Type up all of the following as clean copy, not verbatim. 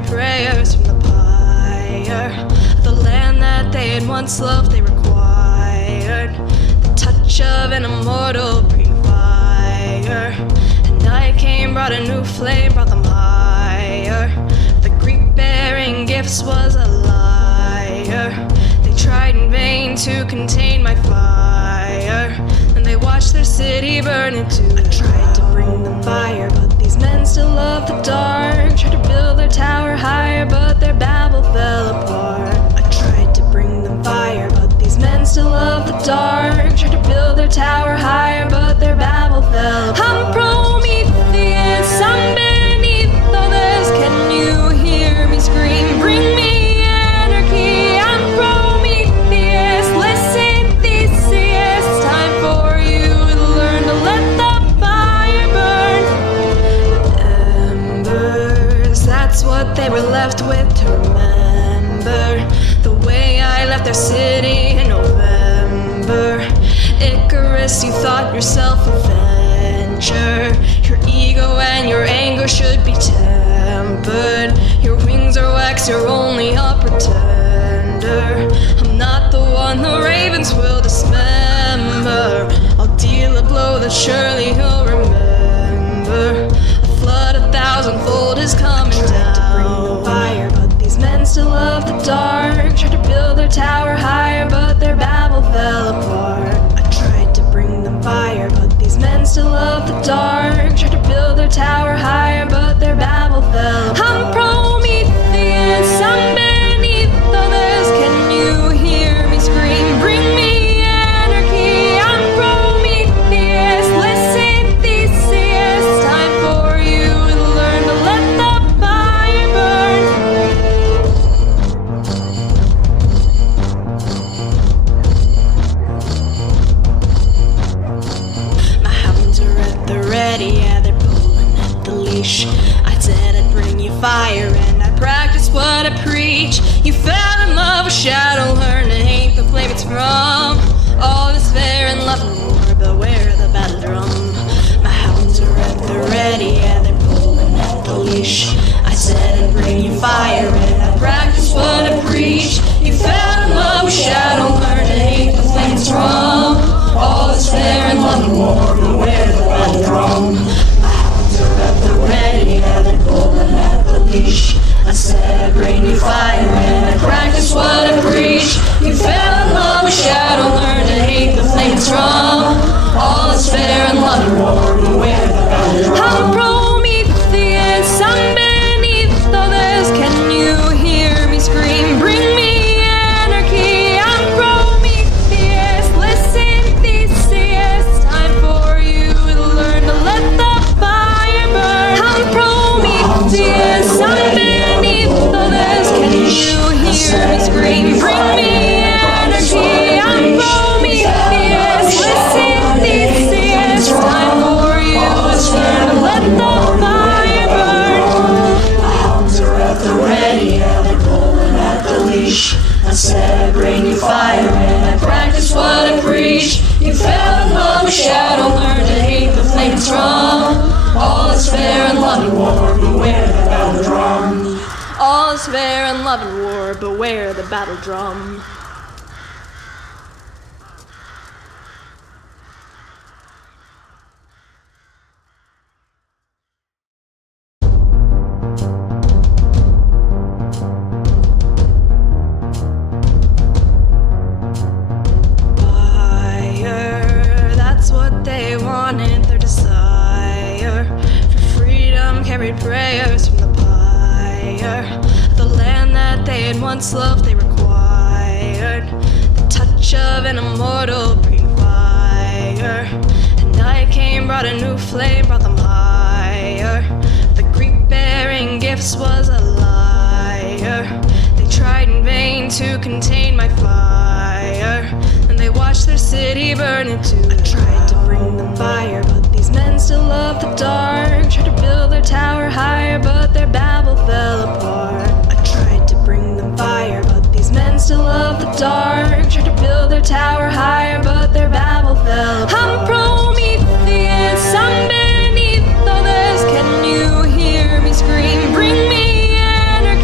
carried prayers from the pyre. The land that they had once loved, they required the touch of an immortal breathing fire. And I came, brought a new flame, brought them higher. The Greek-bearing gifts was a liar. They tried in vain to contain my fire, and they watched their city burn into. I tried to bring them fire, but these men still love the dark. Tried to build their tower higher, but their Babel fell apart. I tried to bring them fire, but these men still love the dark. Tried to build their tower higher, but their Babel fell apart. I'm Prometheus, I'm beneath others. Can you hear me scream? Bring me anarchy. I'm Prometheus, listen, Theseus. Time for you to learn to let the fire burn. Embers, that's what they were left with to remember. The way I left their city in November. Icarus, you thought yourself a venture. Your ego and your anger should be tempered. Your wings are wax, you're only a pretender. I'm not the one the ravens will dismember. I'll deal a blow that surely he'll remember. A flood 1,000-fold is coming down. To bring the fire, but these men still love the dark. Tried to build their tower higher, but their Babel fell apart. I tried to bring them fire, but these men still love the dark. Tried to build their tower higher, but their Babel fell apart. I'm Prometheus, I'm beneath others. Can you hear me scream? Bring me anarchy. I'm Prometheus, listen, Theseus. Time for you to learn to let the fire burn. My hounds are at the ready, yeah, they're pulling at the leash. I said I'd bring you fire, and I practiced what I preach. You fell in love with shadow, learn to hate the flame it's from. All is fair in love and war, beware the battle drum. My hounds are at the ready, yeah, they're pulling at the leash. I said I'd bring you fire, and I practiced what I preach. You fell in love with shadow, learn to hate the flame it's from. All is fair in love and war, beware the battle drum. My hounds are at the ready, yeah, they're pulling at the leash. I said I'd bring you fire, and I practiced what I preach. You fell in love with shadow, learn to hate the flames from. All is fair in love and war, beware the battle drum. I'm Prometheus, I'm beneath others. Can you hear me scream? Bring me anarchy. I'm Prometheus, listen, Theseus. Time for you to learn to let the fire burn. I'm Prometheus, I'm beneath others. Can you hear me scream? Bring me energy. I'm Prometheus, listen, Theseus. Time for you to learn to let the fire burn. My hounds are at the ready, yeah, they're pulling at the leash. I said I'd bring you fire, and I practiced what I preach. You fell in love with shadow, learn to hate the flames from. All is fair in love and war, beware the battle drum. All is fair in love and war, beware the battle drum. Fire, that's what they wanted, their desire. For freedom carried prayers from the pyre. The land that they had once loved, they required the touch of an immortal breathing fire. And I came, brought a new flame, brought them higher. The Greek-bearing gifts was a liar. They tried in vain to contain my fire, and they watched their city burn into. I tried to bring them fire, but these men still love the dark. Tried to build their tower higher, but their Babel fell apart. I tried to bring them fire, but these men still love the dark. Tried to build their tower higher, but their Babel fell apart. I'm Prometheus, I'm beneath others. Can you hear me scream? Bring me anarchy.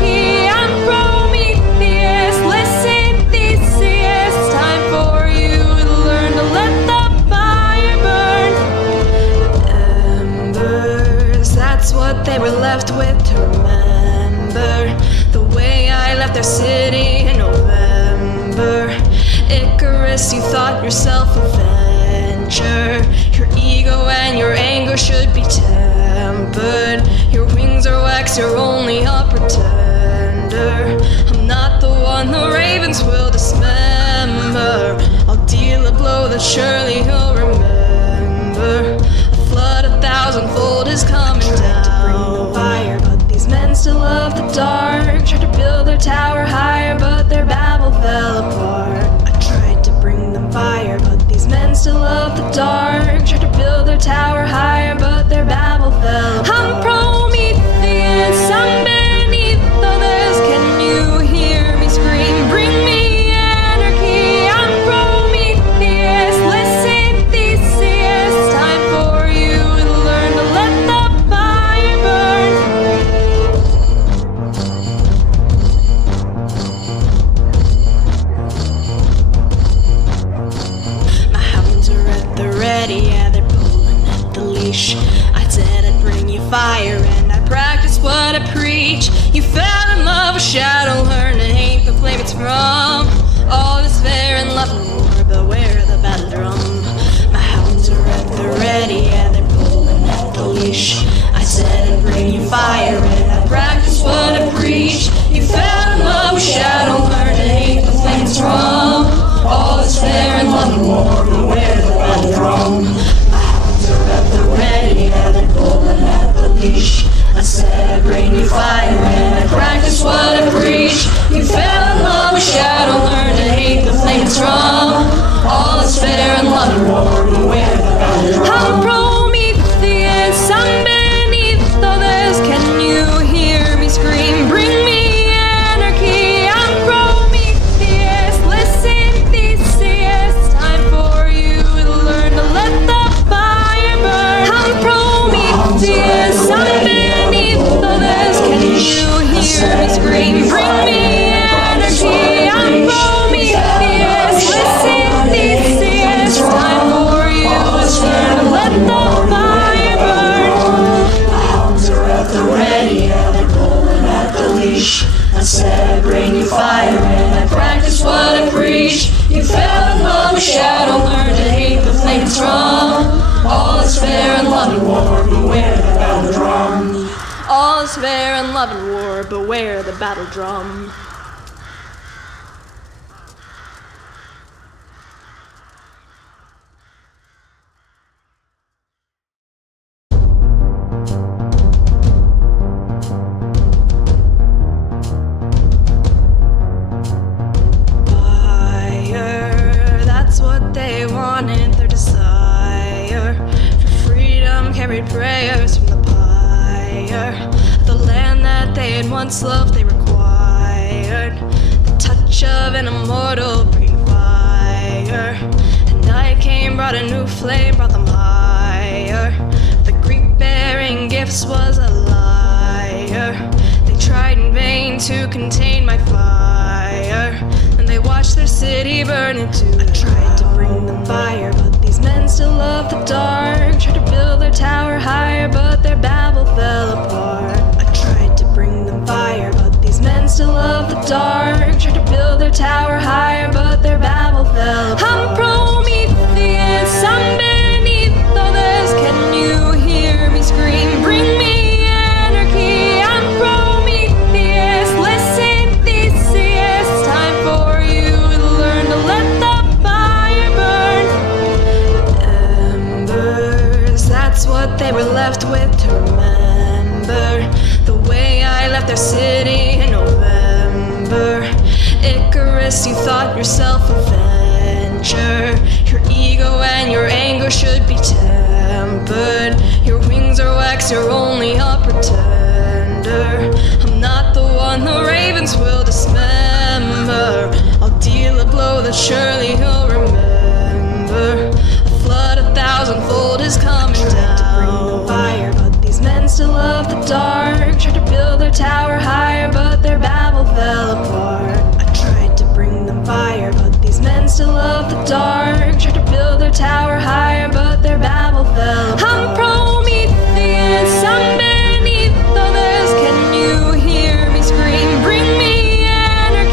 their city in November. Icarus, you thought yourself a venture. Your ego and your anger should be tempered. Your wings are wax, you're only a pretender. I'm not the one the ravens will dismember. I'll deal a blow that surely he'll remember. A flood 1,000-fold is coming down. To bring the fire, but these men still love the dark. Tried to build their tower higher, but their Babel fell apart. I tried to bring them fire, but these men still love the dark. Tried to build their tower higher, but their Babel fell apart. I'm Prometheus, I'm beneath others. Can you hear me scream? Bring me anarchy. I'm Prometheus, listen, Theseus. Time for you to learn to let the fire burn. My hounds are at the ready, yeah, they're pulling at the leash. I said I'd bring you fire, and I practice what I preach. You fell in love with shadow, learn to hate the flame it's from. All is fair in love and war, beware the battle drum. My hounds are at the ready, yeah, they're pulling at the leash. I said I'd bring you fire, and I practice what I preach. You fell in love with shadow, learn to hate the flame it's from. All is fair in love and war, beware the battle drum. My hounds are at the ready, yeah, they're pulling at the leash. I said I'd bring you fire, and I practice what I preach. You fell in love with shadow, learn to hate the flame it's from. All is fair in love and war, beware the battle drum. I'm Prometheus, I'm beneath others. Can you hear me scream? Bring me anarchy. I'm Prometheus, listen, Theseus. Time for you to learn to let the fire burn. I'm Prometheus, I'm beneath others. Can you hear me scream? Bring me anarchy. I'm Prometheus, listen, Theseus. Time for you to learn to let the fire burn. My hounds are at the ready, yeah, they're pulling at the leash. I said I'd bring you fire, and I practice what I preach. You fell in love with shadow, learn to hate the flame it's from. All is fair in love and war, beware the battle drum. All is fair in love and war, beware the battle drum. Fire, that's what they wanted, their desire. For freedom carried prayers from the pyre. The land that they had once loved, they required the touch of an immortal breathing fire. And night came, brought a new flame, brought them higher. The Greek bearing gifts was a liar. They tried in vain to contain my fire, and they watched their city burn into. I tried to bring them fire, but these men still love the dark. Tried to build their tower higher, but their Babel fell apart. I tried to bring them fire, but these men still love the dark. Tried to build their tower higher, but their Babel fell apart. I'm Prometheus, I'm beneath others. Can you hear me scream? Bring me anarchy. I'm Prometheus, listen, Theseus. Time for you to learn to let the fire burn. Embers, that's what they were left with to remember. The way I left their city in November. Icarus, you thought yourself a venture. Your ego and your anger should be tempered. Your wings are wax, you're only a pretender. I'm not the one the ravens will dismember. I'll deal a blow that surely he'll remember. A flood 1,000-fold is coming down. To bring the fire, but these men still love the dark. Tried to build their tower higher, but their Babel fell apart. I tried to bring them fire, but these men still love the dark. Tried to build their tower higher, but their Babel fell apart. I'm Prometheus, I'm beneath others. Can you hear me scream? Bring me anarchy.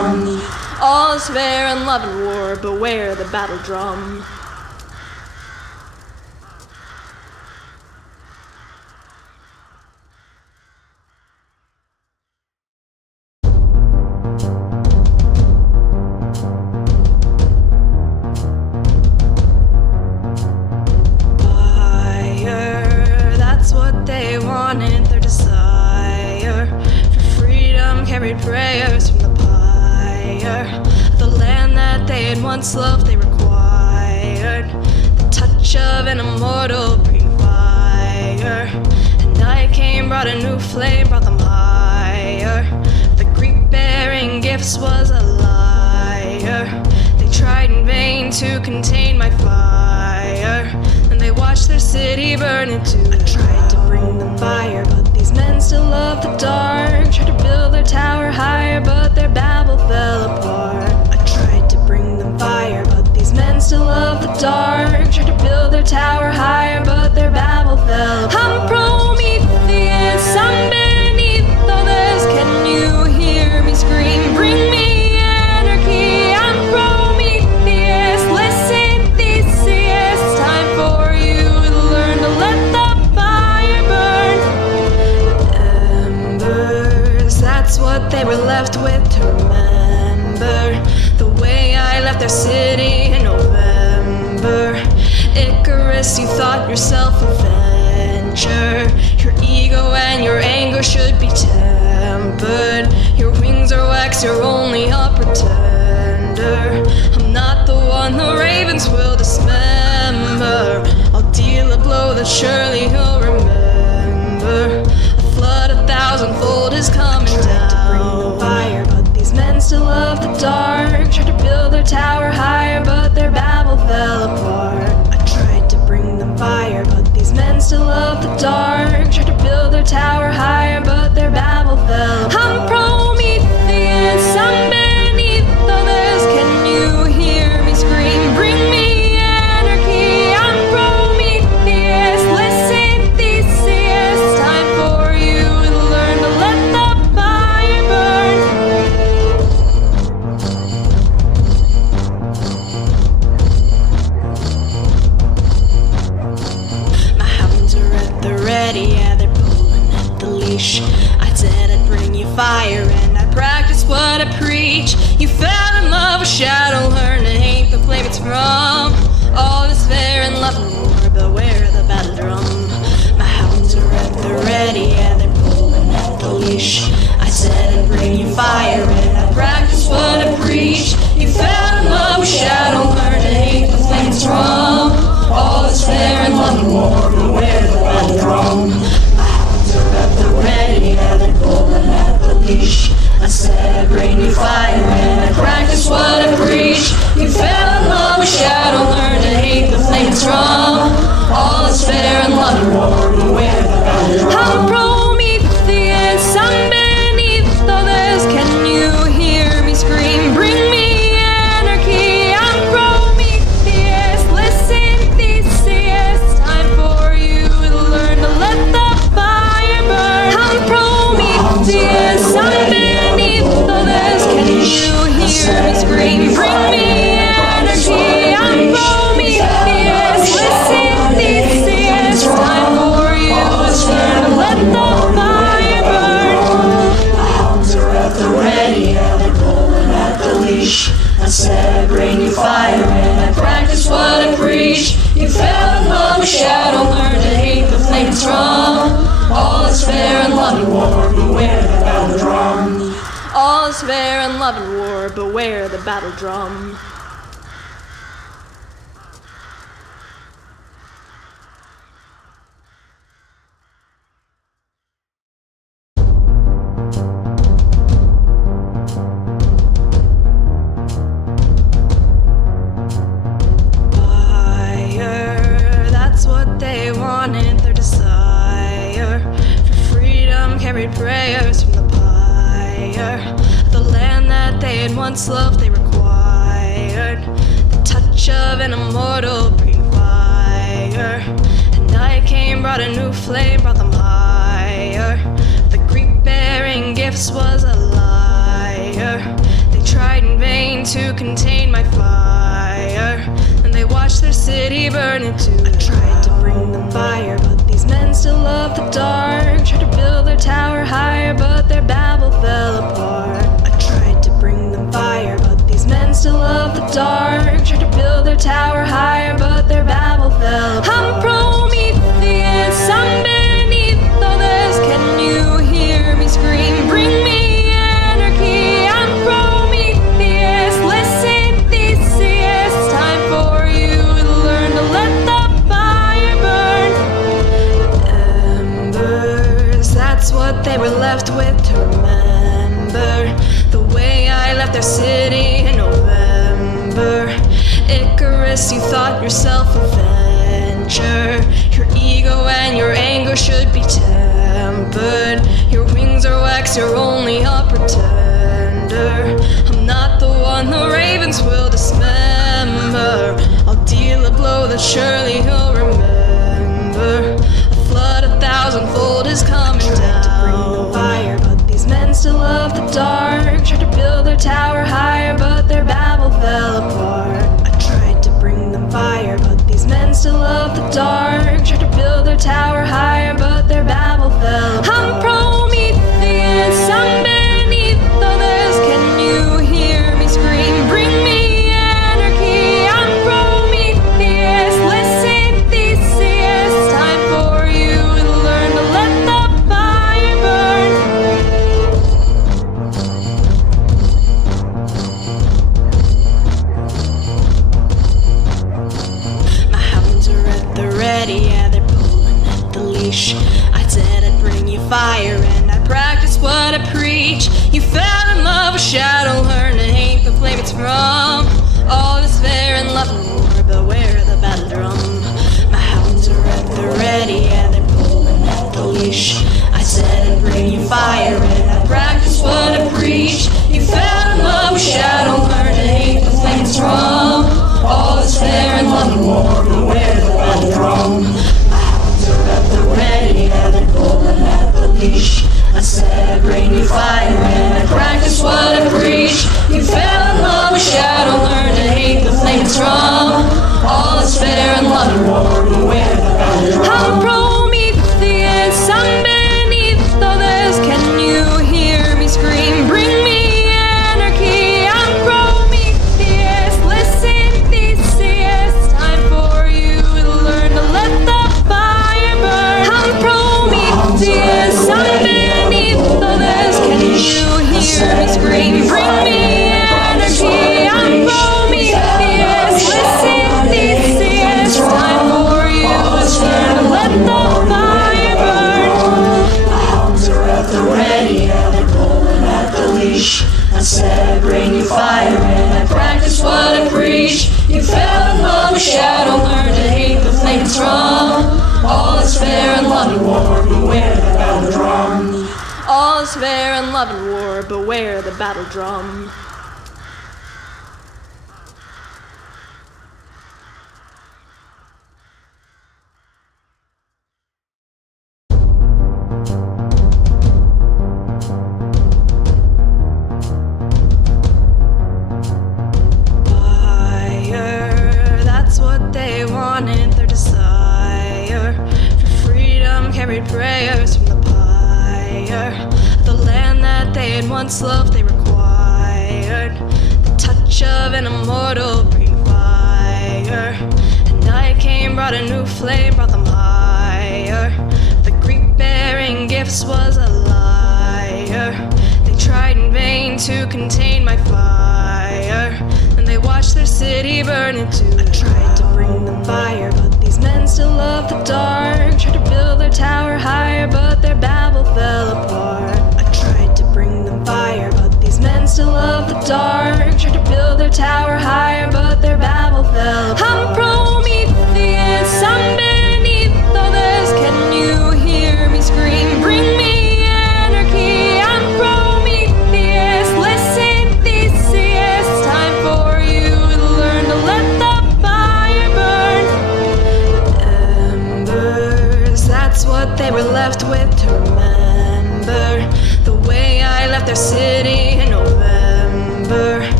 is fair in love and war, beware the battle drum. They wanted their desire for freedom, carried prayers from the pyre. The land that they had once loved, they required the touch of an immortal breathing fire. And I came, brought a new flame, brought them higher. The Greek bearing gifts was a liar. They tried in vain to contain my fire, and they watched their city burn into. I tried to bring them fire, but these men still love the dark. Tried to build their tower higher, but their babble fell apart. I tried to bring them fire, but these men still love the dark. Tried to build their tower higher, but their babble fell apart. I'm Prometheus, I'm beneath others. Can you hear me scream? Bring me anarchy. I'm Prometheus, listen, Theseus. Time for you to learn to let the fire burn. Embers, that's what they were left with to remember. The way I left their city in November. Icarus, you thought yourself a venture. Your ego and your anger should be tempered. Your wings are wax, you're only a pretender. I'm not the one the ravens will dismember. I'll deal a blow that surely he'll remember. A flood 1,000-fold is coming down. To bring the fire, but these men still love the dark. Tried to build their tower higher, but their babble fell apart. I tried to bring them fire, but these men still love the dark. Tried to build their tower higher, but their babble fell apart. I'm Prometheus, I'm beneath others. Can you hear me scream? Bring me anarchy. I'm Prometheus, listen, Theseus. Time for you to learn to let the fire burn. My hounds are at the ready, yeah, they're pulling at the leash. I said I'd bring you fire, and I practiced what I preach. You fell in love with shadow, learn to hate the flame it's from. All is fair in love and war, beware the battle drum. My hounds are at the ready, yeah, they're pulling at the leash. I said I'd bring you fire, and I practiced what I preach. You fell in love with shadow, learn to hate the flame it's from. All is fair in love and war, beware the battle drum. My hounds are at the ready, yeah, they're pulling at the leash. I said I'd bring you fire, and I practiced what I preach. You fell in love with shadow, learn to hate the flames from. All is fair in love and war, beware the battle drum. I'm Prometheus, I'm beneath others. Can you hear me scream? Bring me anarchy. I'm Prometheus, listen, Theseus. Time for you to learn to let the fire burn. I'm Prometheus, I'm beneath others. Can you hear me scream? Bring me energy. I'm Prometheus, listen, Theseus. Time for you to learn to let the fire burn. My hounds are at the ready, yeah, they're pulling at the leash. I said I'd bring you fire, and I practiced what I preach. You fell in love with shadow, learn to hate the flames from. All is fair in love and war, beware the battle drum. All is fair in love and war, beware the battle drum. Fire, that's what they wanted, their desire for freedom, carried prayers from the pyre. The land that they had once loved, they required the touch of an immortal breathing fire. And I came, brought a new flame, brought them higher. The Greek bearing gifts was a liar. They tried in vain to contain my fire, and they watched their city burn into. I tried to bring them fire, but these men still love the dark. Tried to build their tower higher, but their Babel fell apart. I tried to bring them fire, but these men still love the dark. Tried to build their tower higher, but their Babel fell apart. I'm Prometheus, I'm beneath all this. Can you hear me scream? Bring me anarchy. I'm Prometheus, listen, Theseus. It's time for you to learn to let the fire burn. Embers, that's what they were left with to remember. The way I left their city in November. Icarus, you thought yourself a venture. Your ego and your anger should be tempered. Your wings are wax, you're only a pretender. I'm not the one the ravens will dismember. I'll deal a blow that surely he'll remember. A flood 1,000-fold is coming down. To bring the fire, but these men still love the dark. Tried to build their tower higher, but their Babel fell apart. I tried to bring them fire, but these men still love the dark. Tried to build their tower higher, but their Babel fell apart. I'm Prometheus, I'm beneath all this. Can you hear me scream? Bring me anarchy. I'm Prometheus, listen, Theseus. It's time for you to learn to let the fire burn. My hounds are at the ready, yeah, they're pulling at the leash. I said I'd bring you fire, and I practice what I preach. You fell in love with shadow, learn to hate the flame it's from. All is fair in love and war, beware the battle drum. My hounds are at the ready, yeah, they're pulling at the leash. I said I'd bring you fire, and I practice what I preach. You fell in love with shadow, learn to hate the flame it's from. All is fair in love and war, beware the battle drum. My hounds are at the ready, yeah, they're pulling at the leash. I said I'd bring you fire, and I practice what I preach. You fell in love with shadow, learn to hate the flame it's from. All is fair in love and war, beware the battle drum. I'm Prometheus, I'm beneath all this. Can you hear me scream? Bring me anarchy. I'm Prometheus, listen, Theseus. It's time for you to learn to let the fire burn. I'm Prometheus, I'm beneath all this. Can you hear me scream? Bring me anarchy. I'm Prometheus, listen, Theseus. It's time for you to learn to let the fire burn. My hounds are at the ready, yeah, they're pulling at the leash. I said I'd bring you fire, and I practice what I preach. You fell in love with shadow, learn to hate the flame it's from. All is fair in love and war, beware the battle drum. All is fair in love and war, beware the battle drum. Fire, that's what they wanted, their desire. For freedom carried prayers from the pyre. The land that they had once loved, they required the touch of an immortal green fire. And night came, brought a new flame, brought them higher. The Greek bearing gifts was a liar. They tried in vain to contain my fire, and they watched their city burn into. I tried to bring them fire, but these men still love the dark. Tried to build their tower higher, but their Babel fell apart. I tried to bring them fire, but these men still love the dark. Tried to build their tower higher, but their Babel fell apart. I'm Prometheus, I'm beneath all this. Can you hear me scream? Bring me anarchy. I'm Prometheus, listen, Theseus. It's time for you to learn to let the fire burn. Embers, that's what they were left with to remember. The way I left their city in November.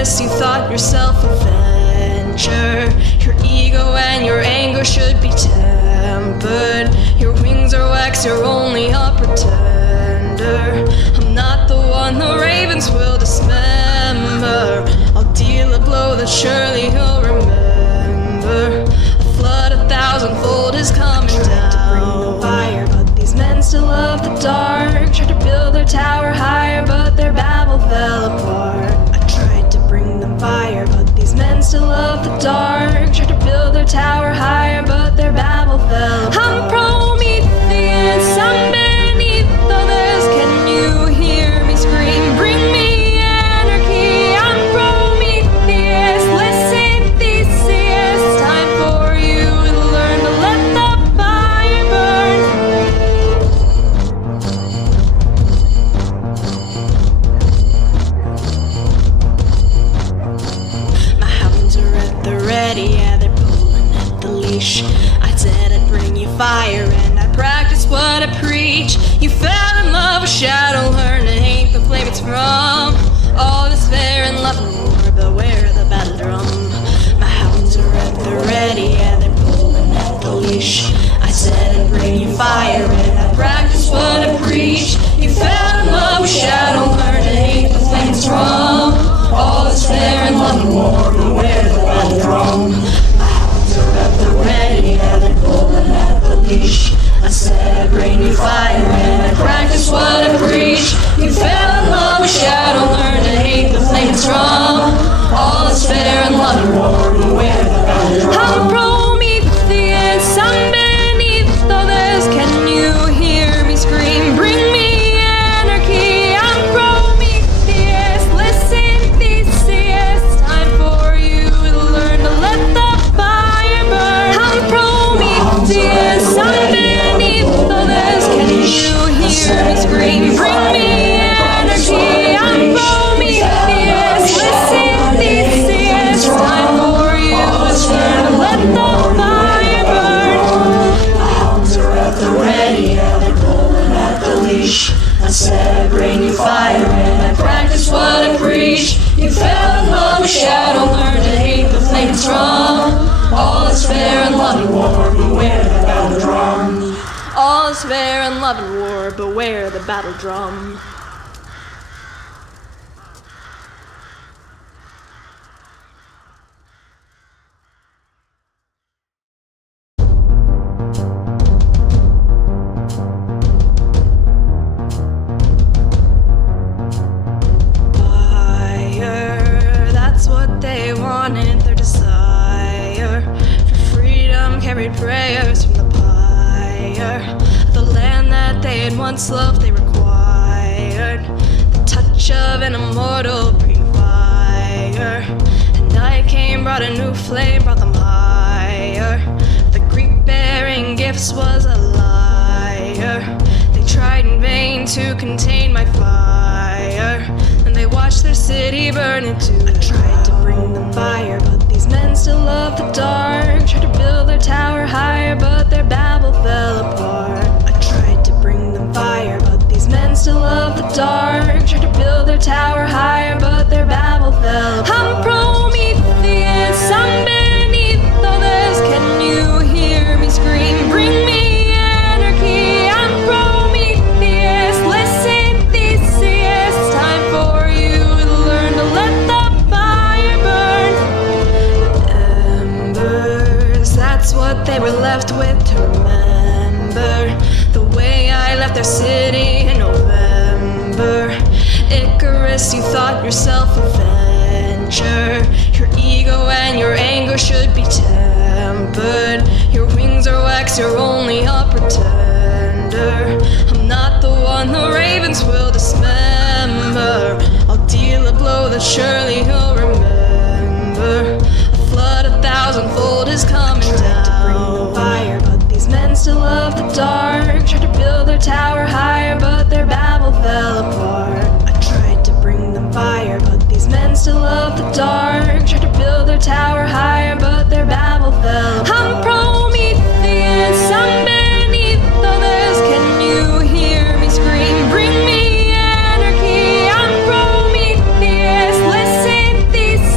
Icarus, you thought yourself a venture. Your ego and your anger should be tempered. Your wings are wax, you're only a pretender. I'm not the one the ravens will dismember. I'll deal a blow that surely he'll remember. A flood 1,000-fold is coming down. To bring the fire, but these men still love the dark. Tried to build their tower higher, but their Babel fell apart. I tried to bring them fire, but these men still love the dark. Tried to build their tower higher, but their Babel fell apart. I'm Prometheus, I'm beneath others. Can you hear me scream? Bring me anarchy. I'm Prometheus. Listen, Theseus. Time for you to learn to let the fire burn. My hounds are at the ready, yeah, they're pulling at the leash. I said I'd bring you fire, and I practice what I preach. You fell in love with shadow, learn to hate the flame it's from. All is fair in love and war, beware of the battle drum. My hounds are at the ready, yeah, they're pulling at the leash. I said I'd bring you fire, and I practice what I preach. You fell in love with shadow, learn to hate the flame it's from. All is fair in love and war, beware of the battle drum. My hounds are at the ready, yeah, they're pulling at the leash. I said I'd bring you fire, and I practice what I preach. You fell in love with shadow, learn to hate the flame it's from. All is fair in love and war, beware of the battle drum. I'm Prometheus, I'm beneath others. Can you hear me scream? Bring me anarchy. I'm Prometheus. Listen, Theseus. Time for you to learn to let the fire burn. I'm Prometheus, I'm beneath others. Can you hear me scream? Bring me anarchy. I'm Prometheus. Listen, Theseus. Time for you to learn to let the fire burn. My hounds are at the ready, yeah, they're pulling at the leash. I said I'd bring you fire, and I practice what I preach. You fell in love with shadow, learn to hate the flame it's from. All is fair in love and war, beware the battle drum. All is fair in love and war, beware the battle drum. Fire, that's what they wanted, their desire for freedom carried prayers from the pyre. The land that they had once loved, they required the touch of an immortal bringing fire. And I came, brought a new flame, brought them higher. The Greek bearing gifts was a liar. They tried in vain to contain my fire, and they watched their city burn into. I tried to bring them fire, but these men still love the dark. Tried to build their tower higher, but their Babel fell apart. I tried to bring them fire, but these men still love the dark. Tried to build their tower higher, but their Babel fell apart. I'm Prometheus, I'm beneath others. Can you hear me scream? Bring me anarchy. I'm Prometheus. Listen, Theseus. Time for you to learn to let the fire burn. Embers, that's what they were left with to remember. The way I left their city in November. Icarus, you thought yourself a venture. Your ego and your anger should be tempered. Your wings are wax, you're only a pretender. I'm not the one the ravens will dismember. I'll deal a blow that surely he'll remember. A flood 1,000-fold is coming down. To bring the fire, but these men still love the dark. Tried to build their tower higher, but their Babel fell apart. I tried to bring them fire, but these men still love the dark. Tried to build their tower higher, but their Babel fell apart. I'm Prometheus, I'm beneath others. Can you hear me scream? Bring me anarchy. I'm Prometheus. Listen, Theseus.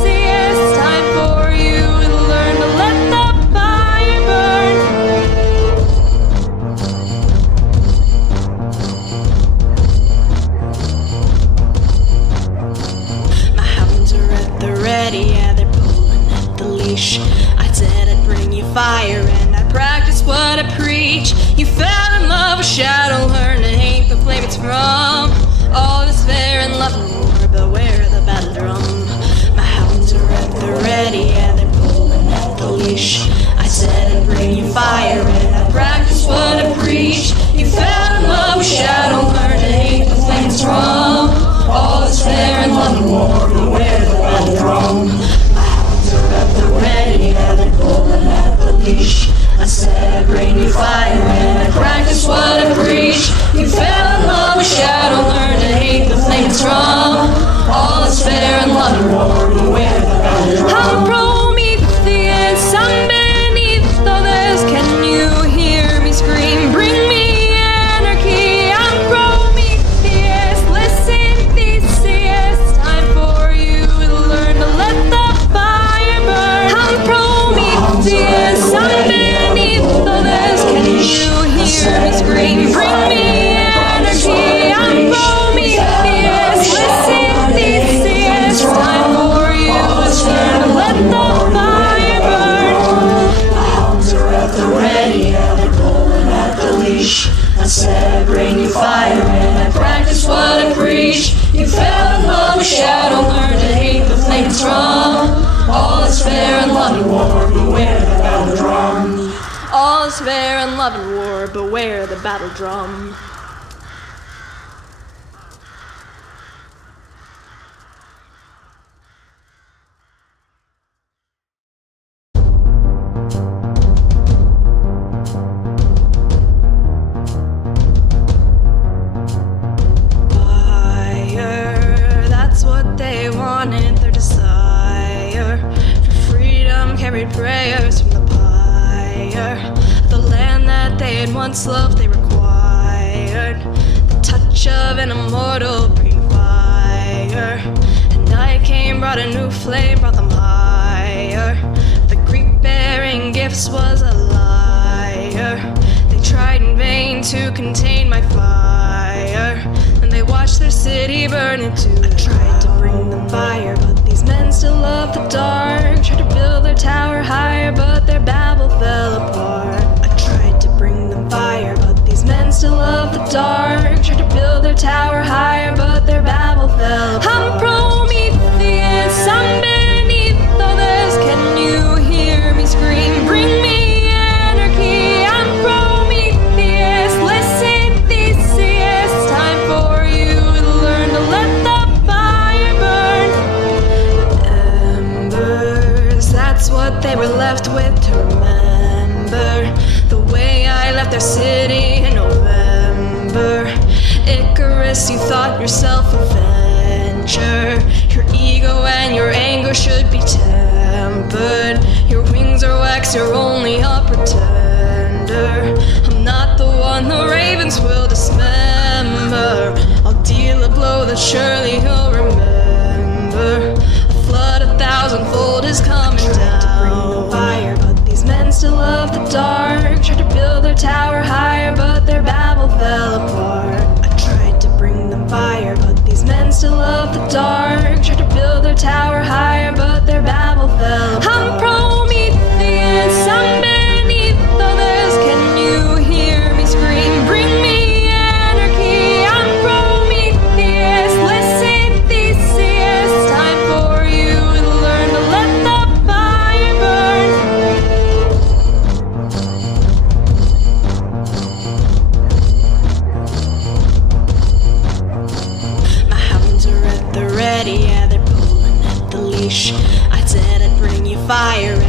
practice what I preach. You fell in love with shadow, learn to hate the flame it's from. All is fair in love and war, beware the battle drum. My hounds are at the ready, and they're pulling at the leash. I said I'd bring you fire, and I practice what I preach. You fell in love with shadow, learn to hate the flame it's from. All is fair in love and war, beware the battle drum. My hounds are at the ready, and they're pulling at the leash. I said I'd bring you fire, and I practice what I preach. You fell in love with shadow, learn to hate the flame it's from. All is fair in love and war, beware the battle drum. I'm Prometheus, I'm beneath others. Can you hear me scream? Bring me anarchy. I'm Prometheus, listen, Theseus. Time for you to learn to let the fire burn. I'm Prometheus, I'm beneath others. Can you hear me scream? Bring me energy. I'm Prometheus, listen, Theseus. Time for you to learn to let the fire burn. My hounds are at the ready, and they're pulling at the leash. I said bring you fire, and I practice what I preach. You fell in love with shadow, learn to hate the flame it's from. All is fair in love and war, beware the battle drum. All is fair in love and war, beware the battle drum. Fire, that's what they wanted, their desire for freedom carried prayers from the pyre. The land that they had once loved, they required the touch of an immortal bringing fire. And I came, brought a new flame, brought them higher. The Greek bearing gifts was a liar. They tried in vain to contain my fire, and they watched their city burn into. I tried to bring them fire, but these men still love the dark. Tried to build their tower higher, but their Babel fell apart. I tried to bring them fire, but these men still love the dark. Tried to build their tower higher, but their Babel fell apart. I'm Prometheus, I'm beneath others. Can you hear me scream? Bring me anarchy. I'm Prometheus, listen, Theseus. Time for you to learn to let the fire burn. Embers, that's what they were left with to remember. The way I left their city in November. Icarus, you thought yourself a venture. Your ego and your anger should be tempered. Your wings are wax, you're only a pretender. I'm not the one the ravens will dismember. I'll deal a blow that surely he'll remember. A flood 1,000-fold is coming down. To bring the fire, but these men still love the dark. Tried to build their tower higher, but their Babel fell apart. I tried to bring them fire, but these men still love the dark. Tried to build their tower higher, but their Babel fell apart. I'm Prometheus, I'm beneath others. Can you hear me scream? Bring me anarchy. I'm Prometheus, listen, Theseus. Time for you to learn to let the fire burn. My hounds are at the ready, yeah, they're pulling at the leash. I said I'd bring you fire,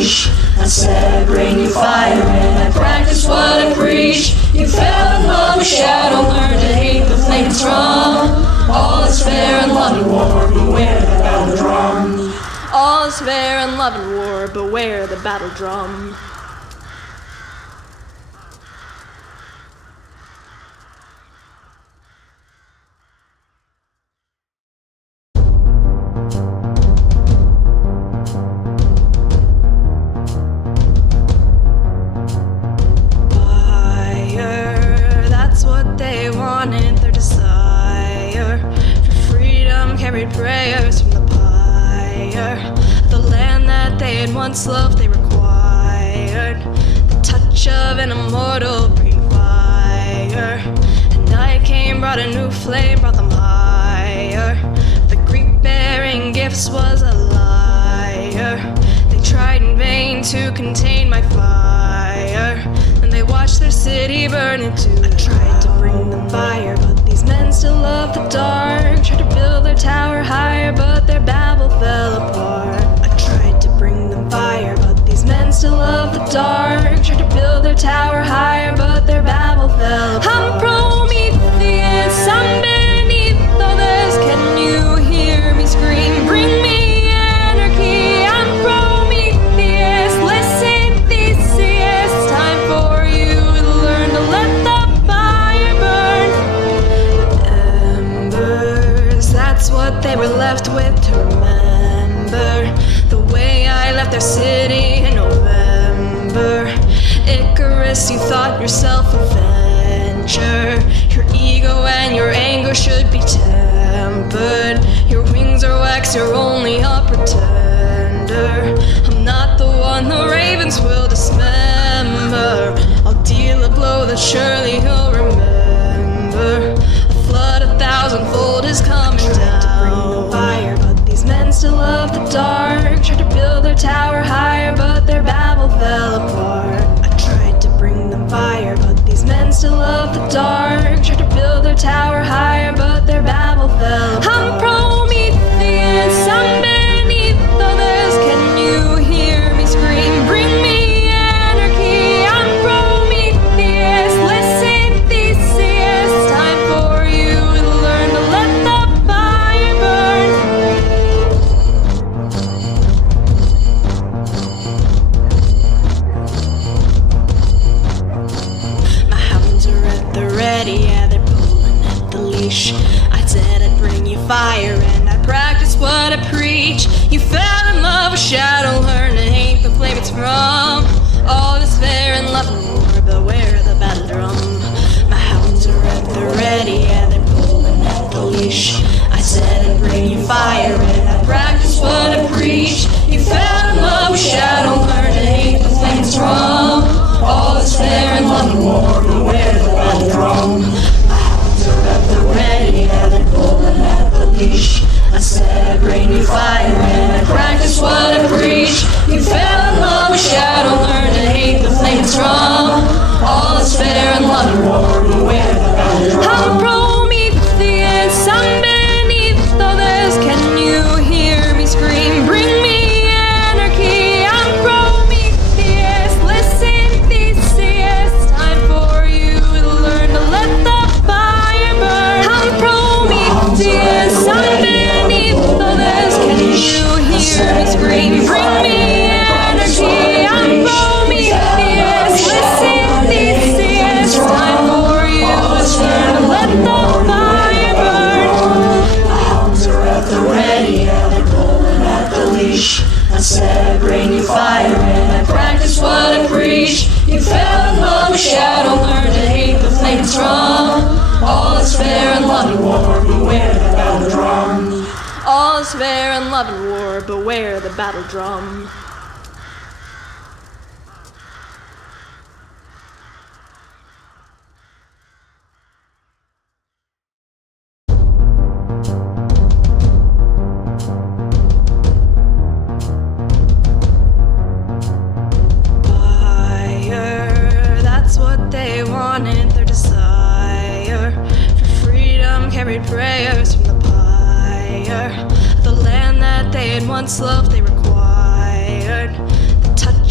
leash. I said bring you fire and I practiced what I preach. You fell in love with shadow, learned to hate the flames from. All is fair in love and war, beware the battle drum. All is fair in love and war, beware the battle drum. They wanted their desire for freedom, carried prayers from the pyre. The land that they had once loved, they required the touch of an immortal green fire. And night came, brought a new flame, brought them higher. The Greek bearing gifts was a liar. They tried in vain to contain my fire, and they watched their city burn into. I tried to bring them fire, but these men still love the dark. Tried to build their tower higher, but their babble fell apart. I tried to bring them fire, but these men still love the dark. Tried to build their tower higher, but their babble fell apart. I'm Prometheus, I'm beneath others. Can you hear me scream? Bring me anarchy. I'm Prometheus, listen, Theseus. Time for you to learn to let the fire burn. Embers, that's what they were left with to remember. The way I left their city in November. Icarus, you thought yourself a venture. Your ego and your anger should be tempered. Your wings are wax, you're only a pretender. I'm not the one the ravens will dismember. I'll deal a blow that surely you'll remember. A flood 1,000-fold is coming down. To bring the fire, but these men still love the dark. Tried to build their tower higher, but their babble fell apart. I tried to bring them fire, but these men still love the dark. Tried to build their tower higher, but their babble fell apart. I'm Prometheus, I'm beneath others. Can you hear me scream? Bring me anarchy. I'm Prometheus, listen, Theseus. Time for you to learn to let the fire burn. My hounds are at the ready, yeah, they're pulling at the leash. I said I'd bring you fire and I practiced what I preach. You fell in love with shadow, learn to hate the flame it's from. All is fair in love and war, beware the battle drum. My hounds are at the ready, yeah, they're pulling at the leash. I said I'd bring you fire and I practiced what I preach. You fell in love with shadow, learn to hate the flame it's from. All is fair in love and war, beware the battle drum. My hounds are at the ready, yeah, they're pulling at the leash. I said I'd bring you fire and I practiced what I preach. You fell in love with shadow, learn to hate the flames from. All is fair in love and war, beware the battle drum. I'm Prometheus, I'm beneath others. Can you hear me scream? Bring me anarchy. I'm Prometheus, listen, Theseus. Time for you to learn to let the fire burn. I'm Prometheus, I'm beneath others. Can you hear me scream? Bring me anarchy. I'm Prometheus, listen, Theseus. Time for you to learn to let the fire burn. My hounds are at the ready, yeah, they're pulling at the leash. I said I'd bring you fire and I practiced what I preach. You fell in love with shadow, learn to hate the flames from. All is fair in love and war, beware the battle drum. All is fair in love and war, beware the battle drum. Fire, that's what they wanted, their desire for freedom, carried prayers from the pyre. The land that they had once loved, they required the touch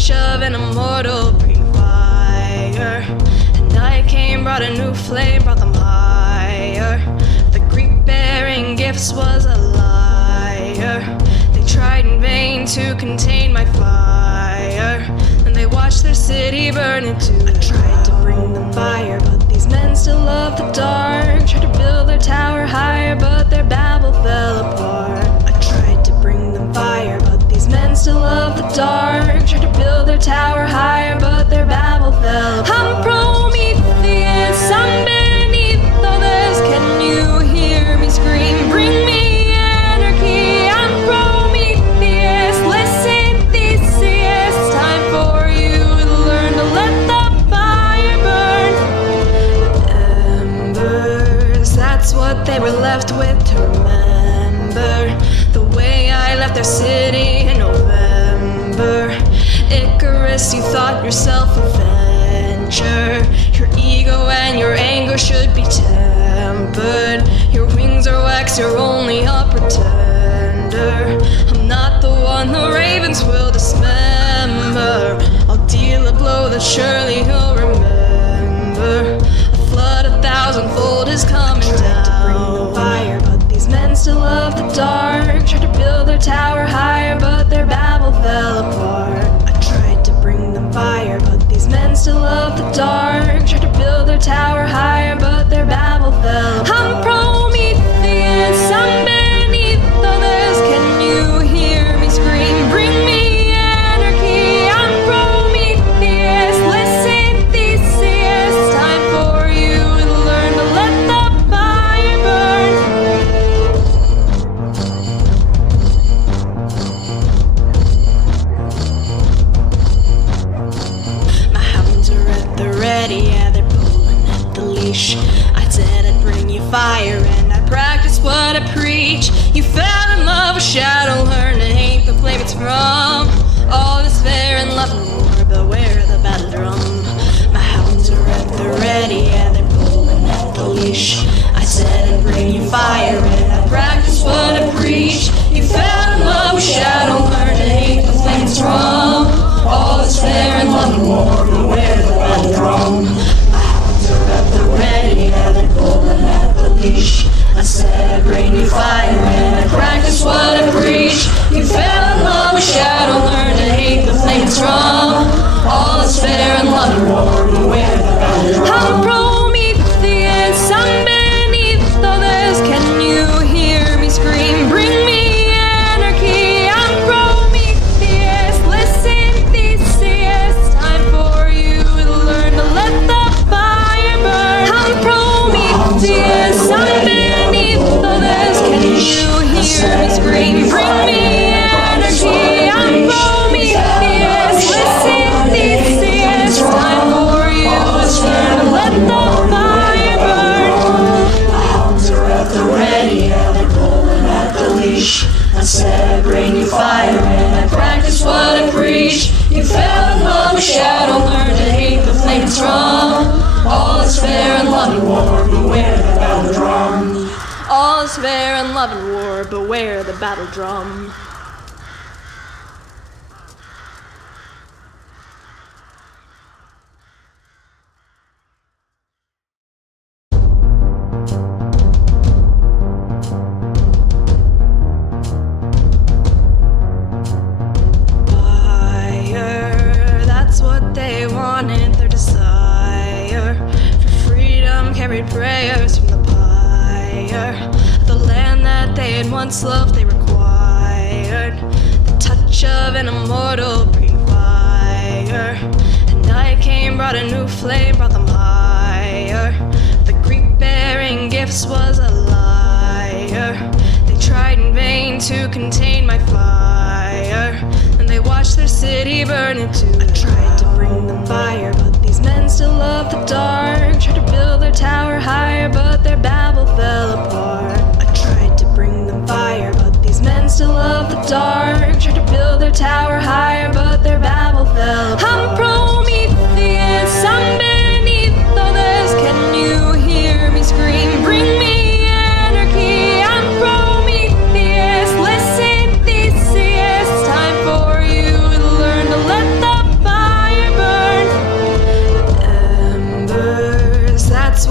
brought a new flame, brought them higher. The Greek bearing gifts was a liar. They tried in vain to contain my fire, and they watched their city burn into. I tried to bring them fire, but these men still love the dark. Tried to build their tower higher, but their Babel fell apart. I tried to bring them fire, but these men still love the dark. Tried to build their tower higher, but their Babel fell apart. I'm Prometheus, I'm beneath others. Can you hear me scream? Bring me anarchy. I'm Prometheus, listen, Theseus. Time for you to learn to let the fire burn. Embers, that's what they were left with to remember. The way I left their city in November. Icarus, you thought yourself a venture. Your ego and your anger should be tempered. Your wings are wax, you're only a pretender. I'm not the one the ravens will dismember. I'll deal a blow that surely he'll remember. A flood 1,000-fold is coming down. To bring the fire, but these men still love the dark. Tried to build their tower higher, but their Babel fell apart. I tried to bring them fire, but these men still love the dark. Tried to build their tower higher, but their Babel fell apart. I'm Prometheus, I'm beneath others. Can you hear me scream? Bring me anarchy. I'm Prometheus, listen, Theseus. Time for you to learn to let the fire burn. My hounds are at the ready, yeah, they're pulling at the leash. I said I'd bring you fire, and I practice what I preach. You fell in love with shadow, learn to hate the flame it's from. All is fair in love and war, beware the battle drum. My hounds are at the ready, yeah, they're pulling at the leash. I said I'd bring you fire, and I practice what I preach. You fell in love with shadow, learn to hate the flame it's from. All is fair in love and war, beware the battle drum. My hounds are at the ready, yeah, they're pulling at the leash. I said I'd bring you fire, and I practice what I preach. You fell in love with shadow, learn to hate the flame it's from. All is fair in love and war, beware the battle drum. I'm Prometheus, I'm beneath others. Can you hear me scream? Bring me anarchy. I'm Prometheus, listen, Theseus. Time for you to learn to let the fire burn. I'm Prometheus, I'm beneath others. Can you hear me scream? Bring me anarchy. I'm Prometheus, listen, Theseus. Time for you to learn to let the fire burn. My hounds are at the ready, yeah, they're pulling at the leash. I said I'd bring you fire, and I practice what I preach. You fell in love with shadow, learn to hate the flame it's from. All is fair in love and war, beware the battle drum. All is fair in love and war, beware the battle drum. Fire, that's what they wanted, their desire. For freedom carried prayers from the pyre. The land that they had once loved, they required the touch of an immortal bringing fire. And I came, brought a new flame, brought them higher. The Greek bearing gifts was a liar. They tried in vain to contain my fire, and they watched their city burn into. I tried to bring them fire, but these men still love the dark. Tried to build their tower higher, but their Babel fell apart. I tried to bring them fire, but these men still love the dark. Tried to build their tower higher, but their Babel fell apart. I'm Prometheus, I'm beneath others. Can you hear me scream? Bring me anarchy. I'm Prometheus, listen, Theseus. Time for you to learn to let the fire burn. Embers, that's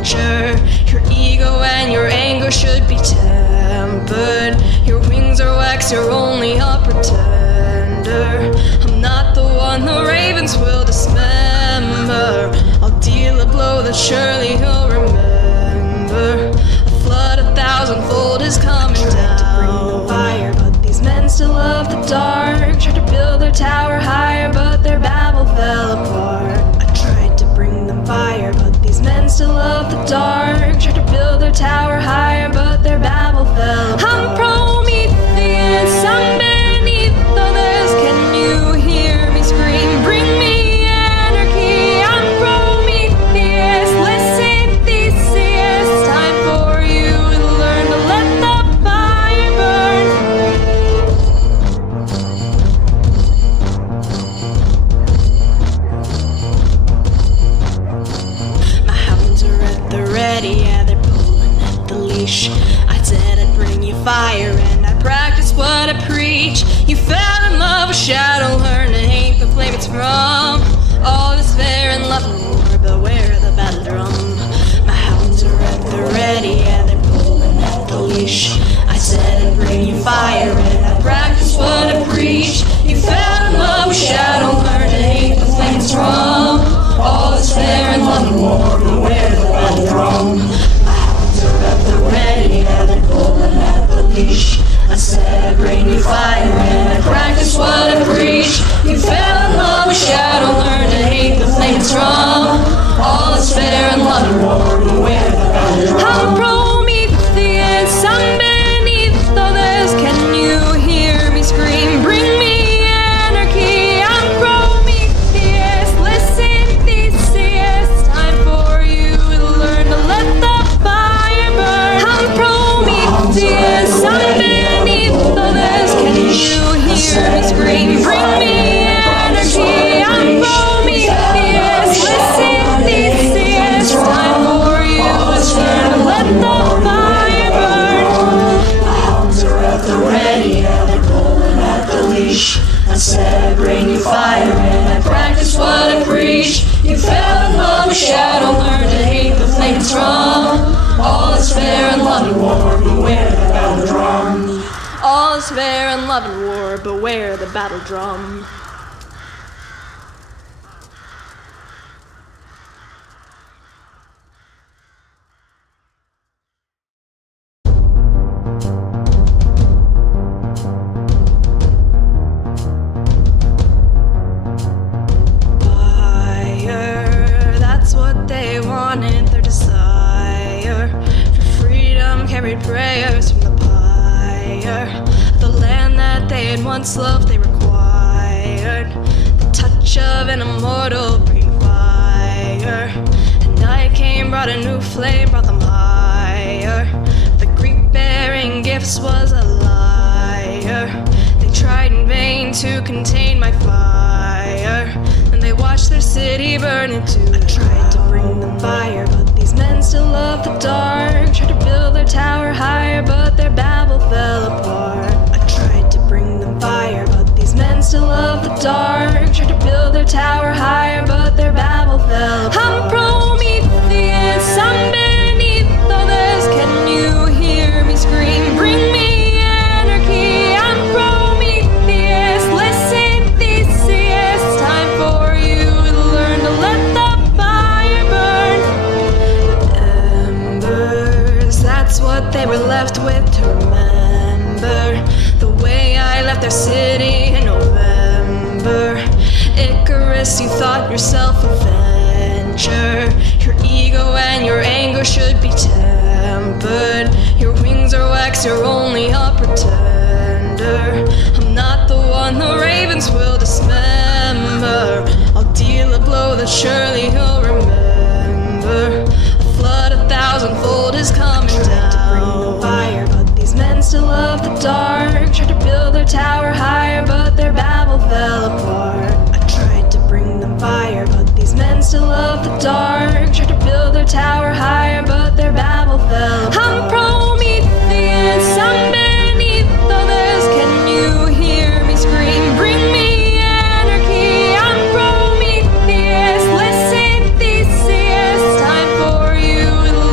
adventure. Your ego and your anger should be tempered. Your wings are wax, you're only a pretender. I'm not the one the ravens will dismember. I'll deal a blow that surely he'll remember. A flood 1,000-fold is coming down. To bring the fire, but these men still love the dark. Tried to build their tower higher, but their Babel fell apart. I tried to bring them fire, but these men still love the dark. Tried to build their tower higher, but their Babel fell apart. I'm Prometheus, I'm beneath others. Can you hear me scream? Bring me anarchy. I'm Prometheus, listen, Theseus. Time for you to learn to let the fire burn. My hounds are at the ready, yeah, they're pulling at the leash. I said I'd bring you fire, and I practice what I preach. You fell in love with shadow, learn to hate the flame it's from. All is fair in love and war, beware the battle drum. My hounds are at the ready, yeah, they're pulling at the leash. I said I'd bring you fire, and I practice what I preach. You fell in love with shadow, learn to hate the flame it's from. All is fair in love and war, beware the battle drum. My hounds are at the ready, yeah, they're pulling at the leash. I said I'd bring you fire, and I practice what I preach. You fell in love with shadow, learn to hate the flame it's from. All is fair in love and war, beware the battle drum. I'm Prometheus, I'm beneath others. Can you hear me scream? Bring me anarchy. I'm Prometheus, listen, Theseus. Time for you to learn to let the fire burn. I'm Prometheus, I'm beneath others. Can you hear me scream? Bring me anarchy. I'm Prometheus, listen, Theseus. Time for you to learn to let the fire burn. My hounds are at the ready, yeah, they're pulling at the leash. I said I'd bring you fire, and I practice what I preach. You fell in love with shadow, learn to hate the flame it's from. All is fair in love and war, beware the battle drum. All is fair in love and war, beware the battle drum. Fire, that's what they wanted, their desire. For freedom carried prayers from the pyre. The land that they had once loved, they required the touch of an immortal green fire. And night came, brought a new flame, brought them higher. The Greek bearing gifts was a liar. They tried in vain to contain my fire, and they watched their city burn into. I tried to bring them fire, but these men still love the dark. Tried to build their tower higher, but their Babel fell apart. I tried to bring them fire, but these men still love the dark. Tried to build their tower higher, but their Babel fell apart. I'm Prometheus, I'm beneath others. Can you hear me scream? Bring me anarchy. I'm Prometheus, listen, Theseus. Time for you to learn to let the fire burn. Embers, that's what they were left with to remember. The way I left their city in November. Icarus, you thought yourself a venture. Your ego and your anger should be tempered. Your wings are wax, you're only a pretender. I'm not the one the ravens will dismember. I'll deal a blow that surely he'll remember. A flood 1,000-fold is coming down. To bring the fire, but these men still love the dark. Tried to build their tower higher, but their Babel fell apart. I tried to bring them fire, but these men still love the dark. Tried to build their tower higher, but their Babel fell apart. I'm Prometheus, I'm beneath others. Can you hear me scream? Bring me anarchy. I'm Prometheus, listen, Theseus. Time for you to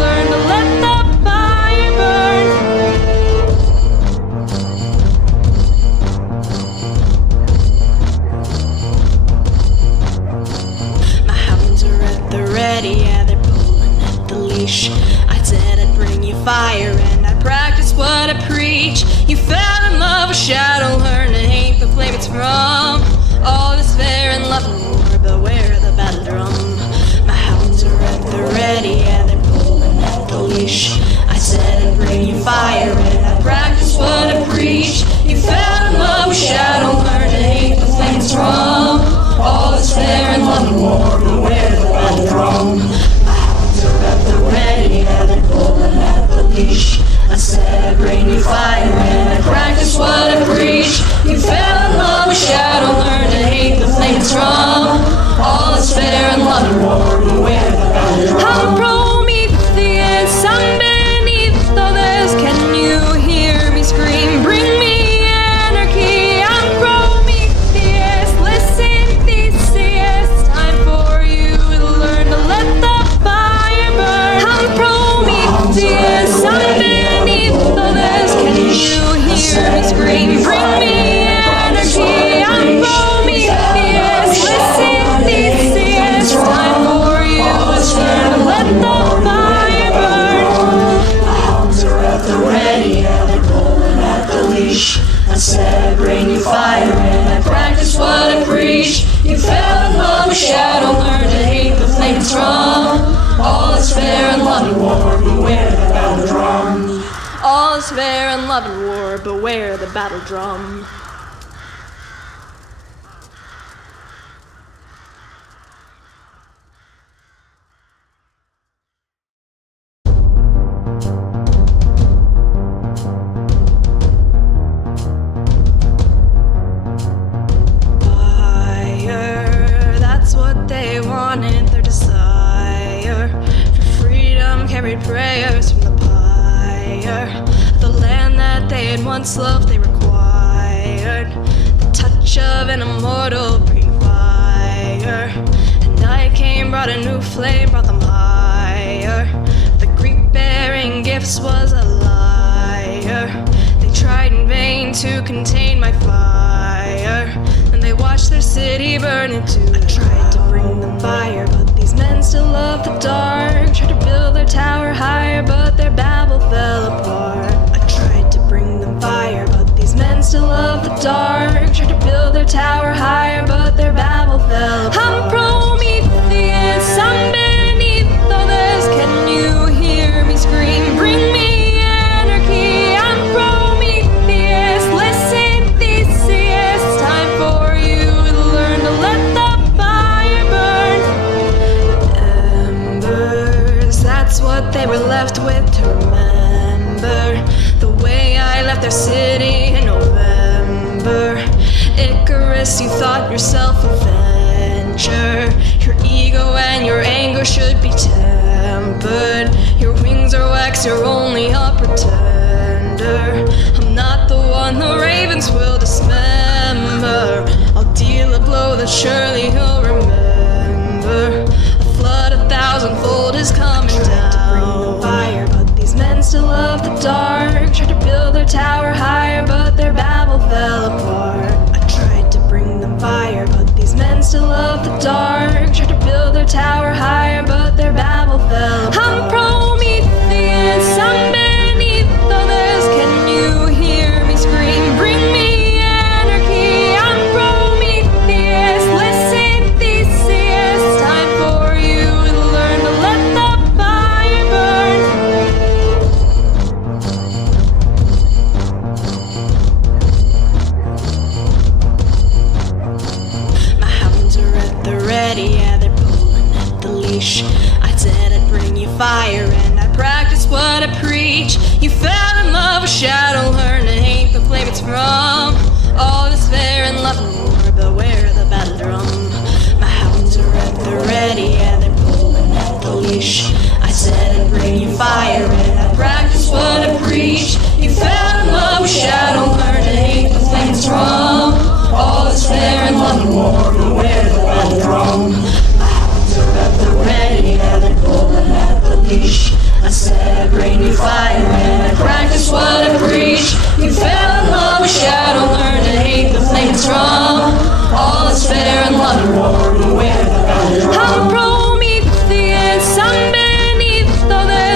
leash. I said I'd bring you fire, and I practiced what I preach. You fell in love with shadow, learn to hate the flame it's from. All is fair in love and war, beware of the battle drum. My hounds are at the ready, and they're pulling at the leash. I said I'd bring you fire, and I practiced what I preach. You fell in love with shadow, learn to hate the flame it's from. All is fair in love and war, beware of the battle drum. My hounds are at the ready, and they're pulling at the leash. I said I'd bring you fire, and I practiced what I preach. You fell in love with shadow, learn to hate the flame it's from. All is fair in love and war, beware of the battle drum. I'm Prometheus, I'm beneath others. Can you hear me scream? Bring me anarchy. I'm Prometheus, listen, Theseus. It's time for you to learn to let the fire burn. I'm Prometheus, I'm beneath others. Can you hear me scream? Bring me anarchy. I'm Prometheus, listen, Theseus. It's time for you to learn to let the fire burn. My hounds are at the ready, and they're pulling at the leash. I said I'd bring you fire, and I practiced what I preach. You fell in love with shadow, learn to hate the flame it's from. All is fair in love and war, beware the battle drum. All is fair in love and war, beware the battle drum. They wanted, their desire for freedom carried prayers from the pyre. The land that they had once loved, they required the touch of an immortal breathing fire. And I came, brought a new flame, brought them higher. The Greek bearing gifts was a liar. They tried in vain to contain my fire, and they watched their city burn into. I tried to bring them fire, but these men still love the dark. Tried to build their tower higher, but their babble fell apart. I tried to bring them fire, but these men still love the dark. Tried to build their tower higher, but their babble fell apart. I'm Prometheus, I'm beneath others. Can you hear me scream? Bring me anarchy. I'm Prometheus, listen, Theseus. It's time for you to learn to let the fire burn. Embers, that's what they were left with to remember. The way I left their city in November. Icarus, you thought yourself a venture. Your ego and your anger should be tempered. Your wings are wax, you're only a pretender. I'm not the one the ravens will dismember. I'll deal a blow that surely he'll remember. A flood 1,000-fold is coming down. To bring them fire, but these men still love the dark. Tried to build their tower higher, but their babble fell apart. I tried to bring them fire, but these men still love the dark. Tried to build their tower higher, but their babble fell apart. I'm Prometheus, I'm beneath others. Can you hear me scream? Bring me anarchy. I'm Prometheus, listen, Theseus. It's time for you to learn to let the fire burn. My hounds are at the ready, yeah, they're pulling at the leash. I said I'd bring you fire, and I practiced what I preach. You fell in love with shadow, learn to hate the flame it's from. All is fair in love and war, beware the battle drum. My hounds are at the ready, yeah, they're pulling at the leash. I said I'd bring you fire, and I practiced what I preach. You fell in love with shadow, learn to hate the flame it's from. All is fair in love and war, beware the battle drum. My hounds are at the ready, yeah, they're pulling at the leash. I said I'd bring you fire, and I practiced what I preach. You fell in love with shadow, learn to hate the flame it's from. All is fair in love and war, beware the battle drum. I'm Prometheus, I'm beneath others.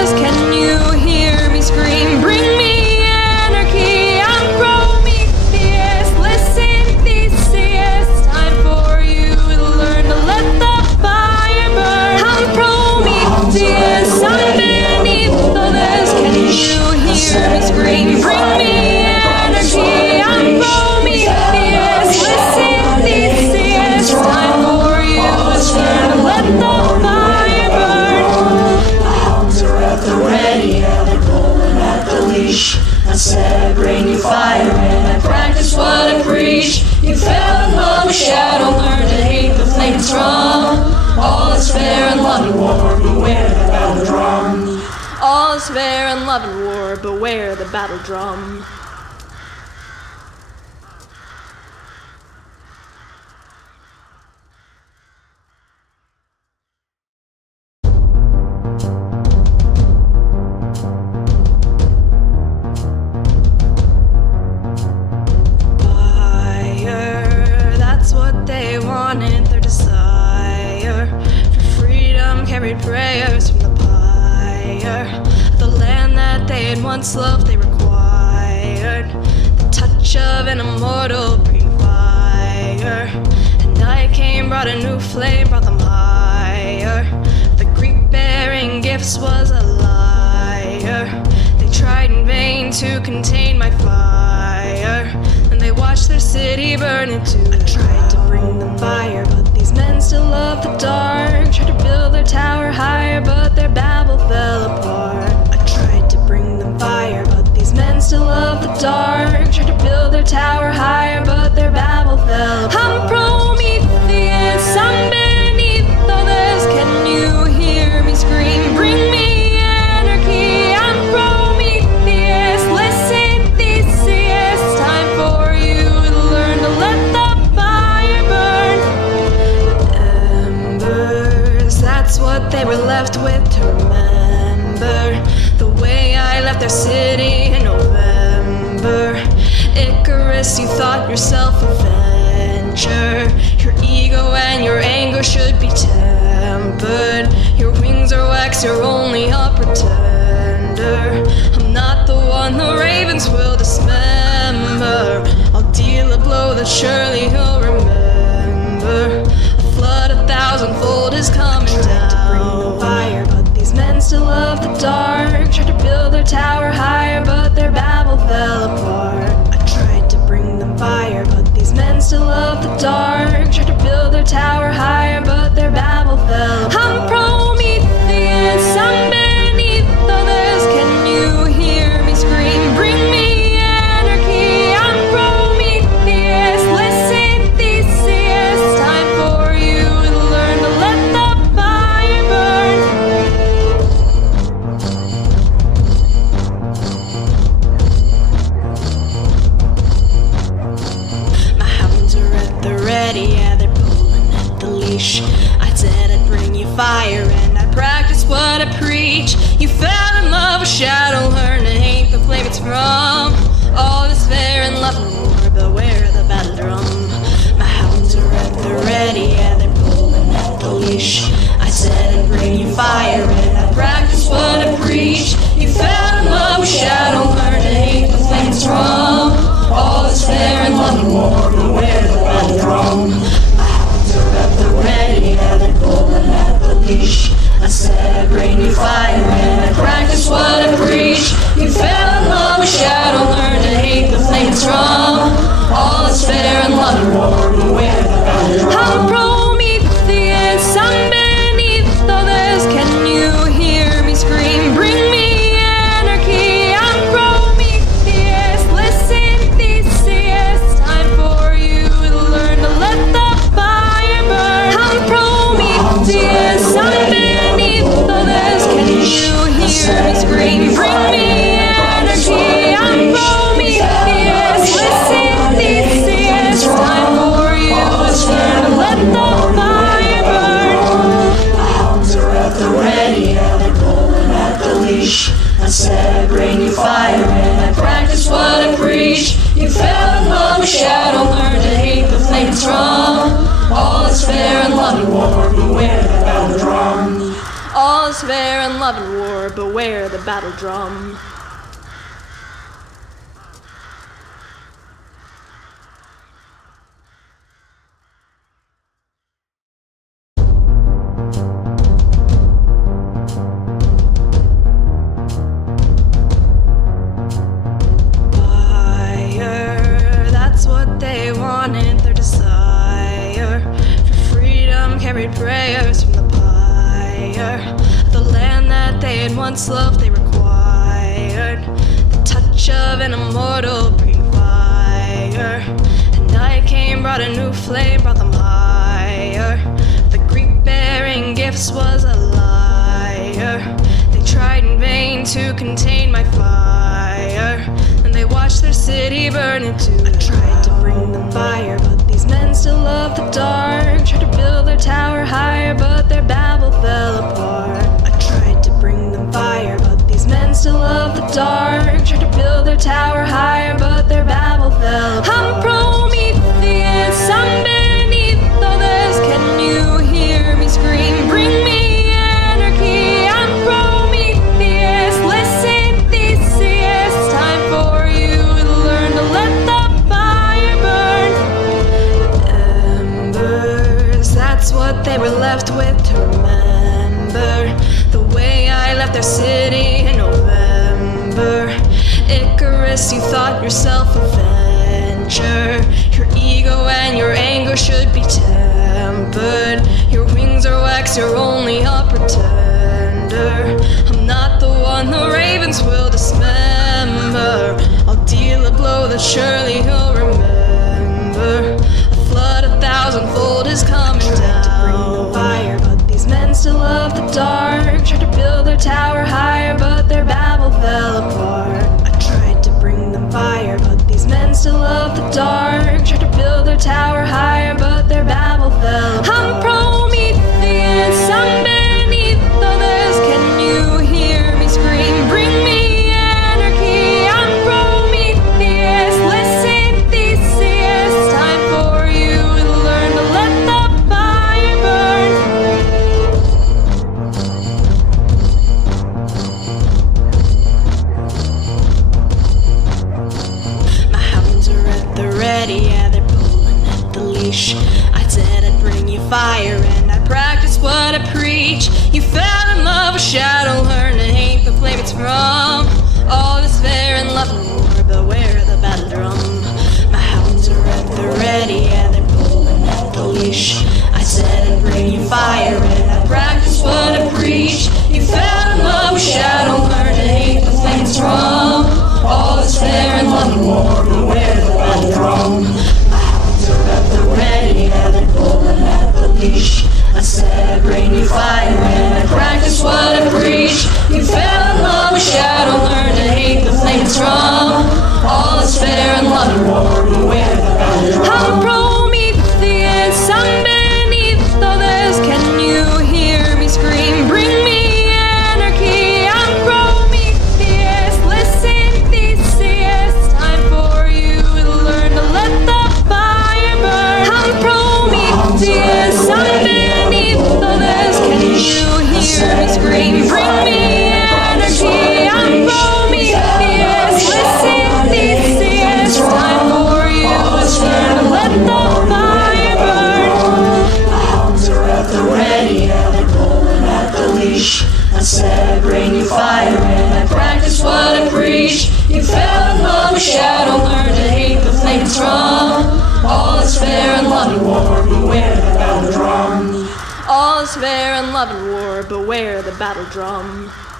and war, beware the battle drum. All is fair in love and war, beware the battle drum. They wanted their desire for freedom, carried prayers from the pyre. The land that they had once loved, they required the touch of an immortal bringing fire. And night came, brought a new flame, brought them higher. The Greek bearing gifts was a liar. They tried in vain to contain my fire, and they watched their city burn into. I tried to bring them fire, but these men still love the dark. Tried to build their tower higher, but their Babel fell apart. I tried to bring them fire, but these men still love the dark. Tried to build their tower higher, but their Babel fell apart. I'm Prometheus, I'm beneath all this. Can you hear me scream? Bring me anarchy. I'm Prometheus, listen, Theseus. Time for you to learn to let the fire burn. Embers, that's what they were left with to remember. The way I left their city in November. Icarus, you thought yourself a venture. Your ego and your anger should be tempered. Your wings are wax, you're only a pretender. I'm not the one the ravens will dismember. I'll deal a blow that surely he'll remember. A flood 1,000-fold is coming down. Tried to bring them fire, but these men still love the dark. Tried to build their tower higher, but their Babel fell apart. I tried to bring them fire, but these men still love the dark. Tried to build their tower higher, but their Babel fell apart. I'm Prometheus, I'm beneath all this. Can you hear me scream? Bring me anarchy. I'm Prometheus, listen, Theseus. Time for you to learn to let the fire burn. My hounds are at the ready, yeah, they're pulling at the leash. I said I'd bring you fire, and I practice what I preach. You fell in love with shadow, learn to hate the flame it's from. All is fair in love and war, beware the battle drum. My hounds are at the ready, yeah, they're pulling at the leash. I said I'd bring you fire, and I practice what I preach. You fell in love with shadow, learn to hate the flame it's from. All is fair in love and war, beware the battle drum. My hounds are at the ready, yeah, they're pulling at the leash. I said I'd bring you fire, and I practice what I preach. You fell in love with shadow, learn to hate the flame it's from. All is fair in love and war, beware the battle drum. I'm Prometheus, I'm beneath all this. Can you hear me scream? Bring me anarchy. I'm Prometheus, listen, Theseus. Time for you to learn to let the fire burn. I'm Prometheus, I'm beneath all this. Can you hear me scream? Bring me anarchy. I'm Prometheus, listen, Theseus. Time for you to learn to let the fire burn. My hounds are at the ready, yeah, they're pulling at the leash. I said I'd bring you fire, and I practice what I preach. You fell in love with shadow, learn to hate the flame it's from. All is fair in love and war, beware the battle drum. All is fair in love and war, beware the battle drum. Fire, that's what they wanted, their desire for freedom, carried prayers from the pyre. The land that they had once loved, they required the touch of an immortal bringing fire. And night came, brought a new flame, brought them higher. The Greek bear bearing gifts was a liar. They tried in vain to contain my fire, and they watched their city burn into. I tried to bring them fire, but these men still love the dark. Tried to build their tower higher, but their Babel fell apart. I tried to bring them fire, but these men still love the dark. Tried to build their tower higher, but their Babel fell apart. I'm Prometheus, I'm beneath others. Can you hear me scream? Bring me anarchy. I'm Prometheus. Listen, Theseus. Time for you to learn to let the fire burn. Embers, that's what they were left with to remember. The way I left their city in November. Icarus, you thought yourself a venture. Your ego and your anger should be tempered. Your wings are wax, you're only a pretender. I'm not the one the ravens will dismember. I'll deal a blow that surely you'll remember. A flood 1,000-fold is coming down. To bring the fire, but these men still love the dark. Tried to build their tower higher, but their Babel fell apart. I tried to bring them fire, but these men still love the dark. Tried to build their tower higher, but their Babel fell apart. I'm Prometheus, I'm beneath others. Can you hear me scream? Bring me anarchy. I'm Prometheus. Listen, Theseus. Time for you to learn to let the fire burn. My hounds are at the ready, yeah, they're pulling at the leash. I said I'd bring you fire, and I practiced what I preach. You fell in love with shadow, learn to hate the flame it's from. All is fair in love and war, beware the battle drum. My hounds are at the ready, yeah, they're pulling at the leash. I said I'd bring you fire, and I practiced what I preach. You fell in love with shadow, learn to hate the flame it's from. All is fair in love and war, beware the battle drum. My hounds are at the ready, yeah, they're pulling at the leash. I said I'd bring you fire, and I practiced what I preach. You fell in love with shadow, learn to hate the flame it's from. All is fair in love and war, beware the battle drum. I'm Prometheus, I'm beneath others. Can you hear me scream? Bring me anarchy. I'm Prometheus. Listen, Theseus. Time for you to learn to let the fire burn. I'm Prometheus, I'm beneath others. Can you hear me scream? Bring me anarchy. I'm Prometheus. Listen, Theseus. Time for you to learn to let the fire burn. My hounds are at the ready, yeah, they're pulling at the leash. I said I'd bring you fire, and I practiced what I preach. You fell in love with shadow, learn to hate the flame it's from. All is fair in love and war, beware the battle drum. All is fair in love and war, beware the battle drum.